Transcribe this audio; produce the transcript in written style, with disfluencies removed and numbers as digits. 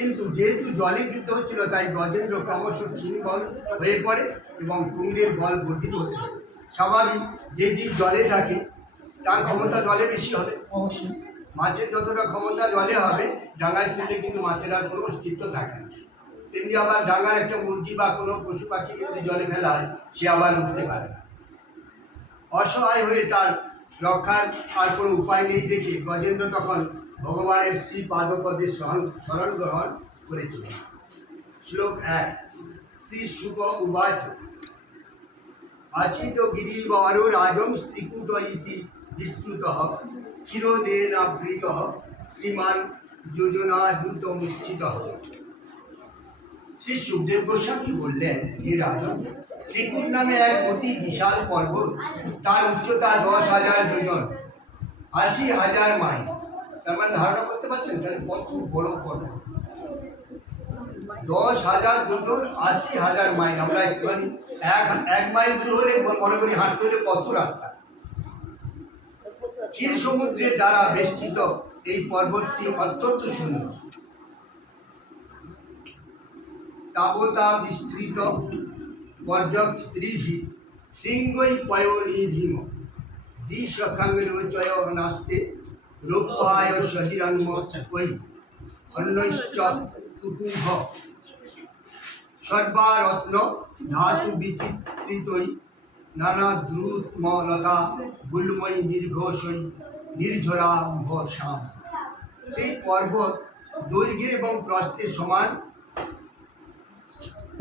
কিন্তু যেহেতু জলে যুদ্ধ হচ্ছিল তাই গজেন্দ্র ক্রমশ ক্ষীণ বল হয়ে পড়ে এবং কুমিরের বল বর্ধিত হতে থাকে। স্বাভাবিক, যে জীব জলে থাকে তার ক্ষমতা জলে বেশি হবে। মাছের যতটা ক্ষমতা জলে হবে, ডাঙায় তুললে কিন্তু মাছের আর কোনো অস্তিত্ব থাকে না। তেমনি আবার ডাঙার একটা মুরগি বা কোনো পশু পাখিকে যদি জলে ফেলা হয়, সে আবার উঠতে পারে না। অসহায় হয়ে তার রক্ষার আর কোনো উপায় নেই দেখে গজেন্দ্র তখন ভগবানের শ্রী পাদপদে শরণ গ্রহণ করেছিলেন। শ্লোক 1। শ্রী শুক উবাচ আশিত গিরিবর রাজং স্ত্রীকূট ইতি বিস্তৃত ক্ষীরোদেনাবৃত শ্রীমান যোজনাযুত মুচ্ছিত। শ্রী সুখদেব গোস্বামী বললেন, হে রাজন, ত্রিকূট নামে এক অতি বিশাল পর্বত, তার উচ্চতা 10,000 যোজন, 80,000 মাইল। তার মানে ধারণা করতে পারছেন তাহলে কত বড় পর্বত। 10,000 যোজন, 80,000 মাইল। আমরা একটুখানি এক মাইল দূর হলে মনে করি হাঁটতে হলে কত রাস্তা। ক্ষীর সমুদ্রের দ্বারা বেষ্টিত এই পর্বতটি অত্যন্ত সুন্দর। তাবতা বিস্তৃত পর্যক্ত্রিভি শৃঙ্গৈ পয়োনিধিম দ্বিশখাঙ্গেরোচয় নাস্তে রৌপ্যায় সহিরন্ম ওই অন্যৈশ্চ কুকুম্ভ সর্বারত্ন ধাতু বিচিত্রিতৈ নানা দ্রুতমলতা গুল্ময়ী নির্ঘোষৈ নির্ঝরা শ্যাম। সেই পর্বত দৈর্ঘ্যে এবং প্রস্থে সমান